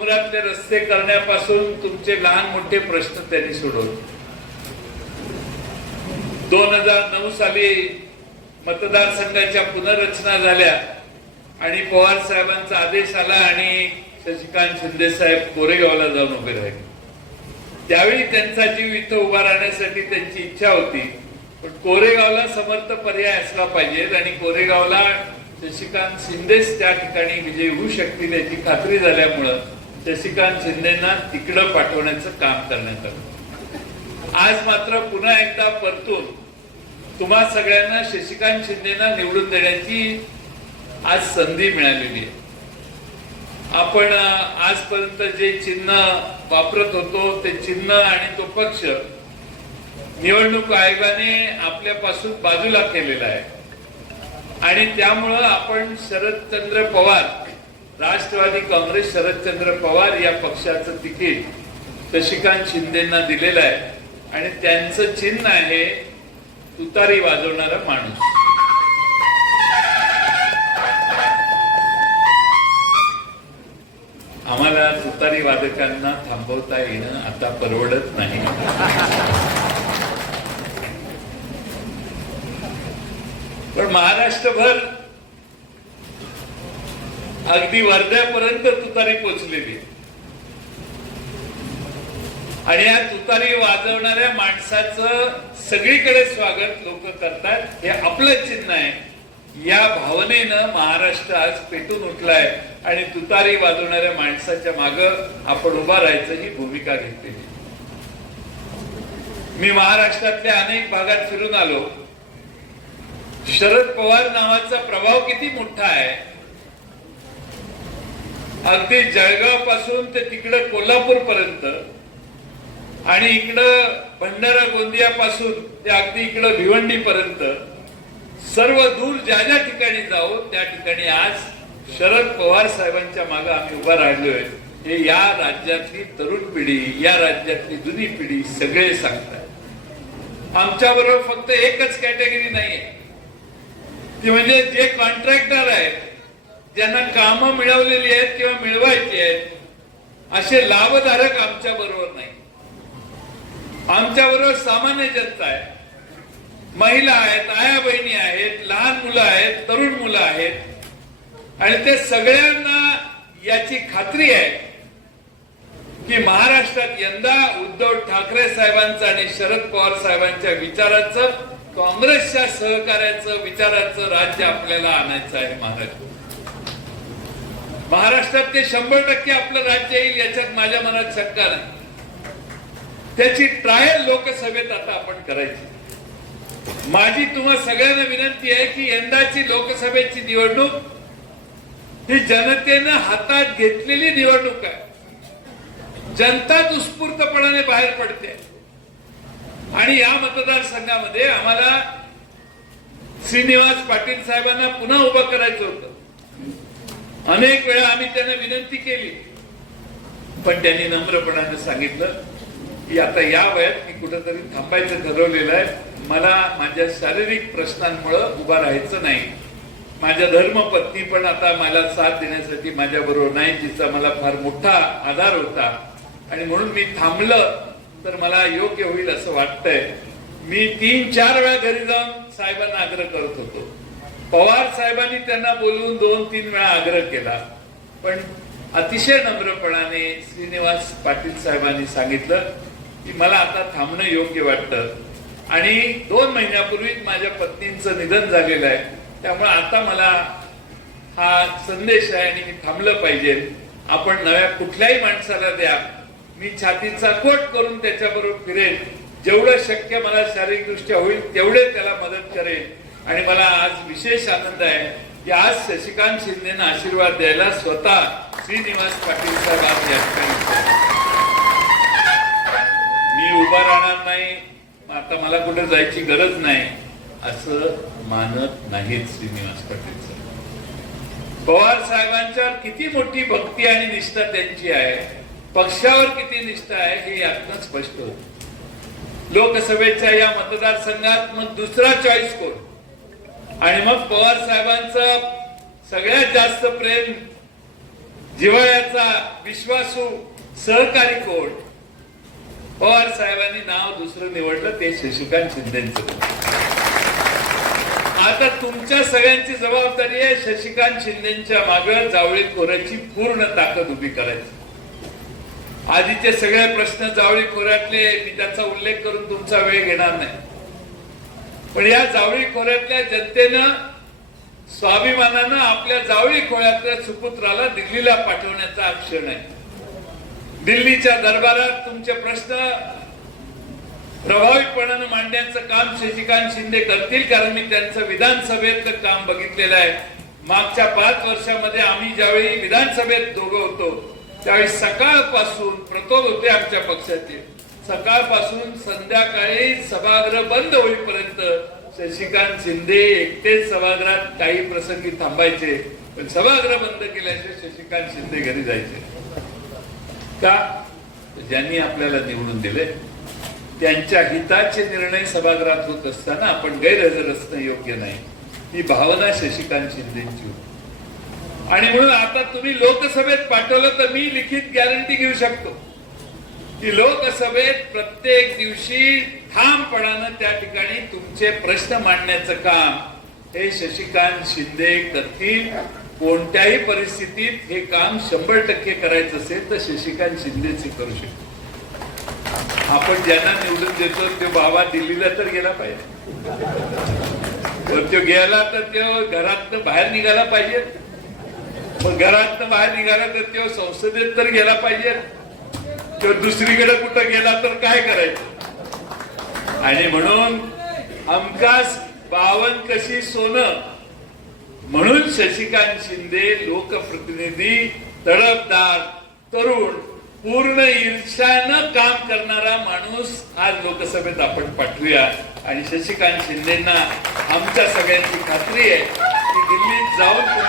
डोंगरातले रस्ते करण्यापासून तुमचे लहान मोठे प्रश्न त्यांनी सोडवले. दोन हजार नऊ साली मतदारसंघाच्या पुनर्रचना झाल्या आणि पवार साहेबांचा आदेश आला आणि शशिकांत शिंदे साहेब कोरेगावला जाऊन उभे राहिले. त्यावेळी त्यांचा जीव इथं उभा राहण्यासाठी त्यांची इच्छा होती पण कोरेगावला समर्थ पर्याय असला पाहिजे आणि कोरेगावला शशिकांत शिंदेच त्या ठिकाणी विजयी होऊ शकतील याची खात्री झाल्यामुळं शशिकांत शिंदेना तिकडं पाठवण्याचं काम करण्यात आलं. आज मात्र पुन्हा एकदा परतून तुम्हा सगळ्यांना शशिकांत शिंदेना निवडून देण्याची आज संधी मिळालेली आहे. आपण आजपर्यंत जे चिन्ह वापरत होतो ते चिन्ह आणि तो पक्ष निवडणूक आयोगाने आपल्यापासून बाजूला केलेला आहे. आणि त्यामुळं आपण शरदचंद्र पवार राष्ट्रवादी काँग्रेस शरदचंद्र पवार या पक्षाचं तिकीट शशिकांत शिंदेना दिलेलं आहे. आणि त्यांचं चिन्ह आहे तुतारी वाजवणारा माणूस. आम्हाला तुतारी वादकांना थांबवता येणं आता परवडत नाही. पण महाराष्ट्रभर अगदी वर्ध्यापर्यंत तुतारी पोचलेली. आणि या तुतारी वाजवणाऱ्या माणसाचं सगळीकडे स्वागत लोक करतात. हे आपलं चिन्ह आहे. या भावनेनं महाराष्ट्र आज पेटून उठलाय. आणि तुतारी वाजवणाऱ्या माणसाच्या माग आपण उभा राहायचं ही भूमिका घेतलेली. मी महाराष्ट्रातल्या अनेक भागात फिरून आलो. शरद पवार नावाचा प्रभाव किती मोठा आहे अगदी जळगावपासून ते तिकडं कोल्हापूर पर्यंत आणि इकडं भंडारा गोंदिया पासून ते अगदी इकडं भिवंडी पर्यंत सर्व दूर ज्या ज्या ठिकाणी जाऊ त्या ठिकाणी आज शरद पवार साहेबांच्या मागे आम्ही उभा राहिलोय. हे या राज्यातली तरुण पिढी या राज्यातली जुनी पिढी सगळे सांगतात आमच्या बरोबर फक्त एकच कॅटेगरी नाहीये. ती म्हणजे जे कॉन्ट्रॅक्टर आहेत ज्यांना कामं मिळवलेली आहेत किंवा मिळवायची आहेत असे लाभधारक आमच्या बरोबर नाही. आमच्या बरोबर सामान्य जनता आहे. महिला आहेत आया बहिणी आहेत लहान मुलं आहेत तरुण मुलं आहेत. आणि ते सगळ्यांना याची खात्री आहे की महाराष्ट्रात यंदा उद्धव ठाकरे साहेबांचं आणि शरद पवार साहेबांच्या विचाराचं काँग्रेसच्या सहकार्याचं विचाराचं राज्य आपल्याला आणायचं आहे महाराष्ट्र महाराष्ट्रात ते शंभर टक्के आपलं राज्य येईल याच्यात माझ्या मनात शंका नाही. त्याची ट्रायल लोकसभेत आता आपण करायची. माझी तुम्हा सगळ्यांना विनंती आहे की यंदाची लोकसभेची निवडणूक ही जनतेनं हातात घेतलेली निवडणूक आहे. जनता दुस्फूर्तपणाने बाहेर पडते. आणि या मतदारसंघामध्ये आम्हाला श्रीनिवास पाटील साहेबांना पुन्हा उभं करायचं होतं. अनेक वेळा आम्ही त्यांना विनंती केली. पण त्यांनी नम्रपणाने सांगितलं की आता या वयात मी कुठंतरी थांबायचं ठरवलेलं आहे. मला माझ्या शारीरिक प्रश्नांमुळं उभा राहायचं नाही. माझ्या धर्मपत्नी पण आता मला साथ देण्यासाठी माझ्याबरोबर नाही जिचा मला फार मोठा आधार होता. आणि म्हणून मी थांबलं तर मला योग्य होईल असं वाटतंय. मी तीन चार वेळा घरी जाऊन साहेबांना आग्रह करत होतो. पवार साहेबांनी त्यांना बोलवून दोन तीन वेळा आग्रह केला. पण अतिशय नम्रपणाने श्रीनिवास पाटील साहेबांनी सांगितलं की मला आता थांबणं योग्य वाटतं. आणि दोन महिन्यापूर्वीच माझ्या पत्नींचं निधन झालेलं आहे. त्यामुळे आता मला हा संदेश आहे आणि मी थांबलं पाहिजे. आपण नव्या कुठल्याही माणसाला द्या. मी छातीचा कोट करून त्याच्याबरोबर फिरेन. जेवढं शक्य मला शारीरिकदृष्ट्या होईल तेवढे त्याला मदत करेन. आणि मला आज विशेष आनंद आहे की आज शशिकांत शिंदेना आशीर्वाद द्यायला स्वतः श्रीनिवास पाटील साहेब आज या ठिकाणी मी उभा राहणार नाही आता मला कुठे जायची गरज नाही असं मानत नाहीत श्रीनिवास पाटील साहेब पवार साहेबांच्यावर किती मोठी भक्ती आणि निष्ठा त्यांची आहे पक्षावर किती निष्ठा आहे हे यातनं स्पष्ट होत. लोकसभेच्या या मतदारसंघात मग दुसरा चॉईस कोण? आणि मग पवार साहेबांचं सगळ्यात जास्त प्रेम जिव्हाळ्याचा विश्वासू सहकारी कोण? पवार साहेबांनी नाव दुसरं निवडलं ते शशिकांत शिंदेच. आता तुमच्या सगळ्यांची जबाबदारी आहे शशिकांत शिंदेच्या मागे जावळी खोऱ्याची पूर्ण ताकद उभी करायची. आधीचे सगळे प्रश्न जावळी खोऱ्यातले मी त्याचा उल्लेख करून तुमचा वेळ घेणार नाही. पण या जावळी खोऱ्यातल्या जनतेनं स्वाभिमानानं आपल्या जावळी खोऱ्यातल्या सुपुत्राला दिल्लीला पाठवण्याचा आक्षण आहे. दिल्लीच्या दरबारात तुमचे प्रश्न प्रभावीपणानं मांडण्याचं काम शशिकांत शिंदे करतील कारण मी त्यांचं विधानसभेतलं काम बघितलेलं आहे. मागच्या पाच वर्षामध्ये आम्ही ज्यावेळी विधानसभेत दोघं होतो त्यावेळी सकाळपासून प्रतोद होते आमच्या पक्षातील सकाळपासून संध्याकाळी सभागृह बंद होईपर्यंत शशिकांत शिंदे एकटेच सभागृहात काही प्रसंगी थांबायचे. पण सभागृह बंद केल्याशिवाय शशिकांत शिंदे घरी जायचे. का? ज्यांनी आपल्याला निवडून दिले. त्यांच्या हिताचे निर्णय सभागृहात होत असताना आपण गैरहजर असणं योग्य नाही. ही भावना शशिकांत शिंदेची होती. आणि म्हणून आता तुम्ही लोकसभेत पाठवलं तर मी लिखित गॅरंटी घेऊ शकतो. की लोकसभेत प्रत्येक दिवशी ठामपणानं त्या ठिकाणी तुमचे प्रश्न मांडण्याचं काम. हे शशिकांत शिंदे करतील. कोणत्याही परिस्थितीत हे काम शंभर टक्के करायचं असेल तर शशिकांत शिंदेच हे करू शकतो आपण ज्यांना निवडून देतो तो बाबा दिल्लीला तर गेला पाहिजे. तर तो गेला तर तो घरातनं बाहेर निघाला पाहिजे. मग घरातनं बाहेर निघाला तर तो संसदेत तर गेला पाहिजे. तो दुसरीकडे कुठं गेला तर काय करायचं? आणि म्हणून हमखास बावन कशी सोनं? म्हणून शशिकांत शिंदे लोकप्रतिनिधी तडफदार तरुण पूर्ण ईर्ष्यानं काम करणारा माणूस आज लोकसभेत आपण पाठवूया. आणि शशिकांत शिंदेना आमच्या सगळ्यांची खात्री आहे की दिल्लीत जाऊन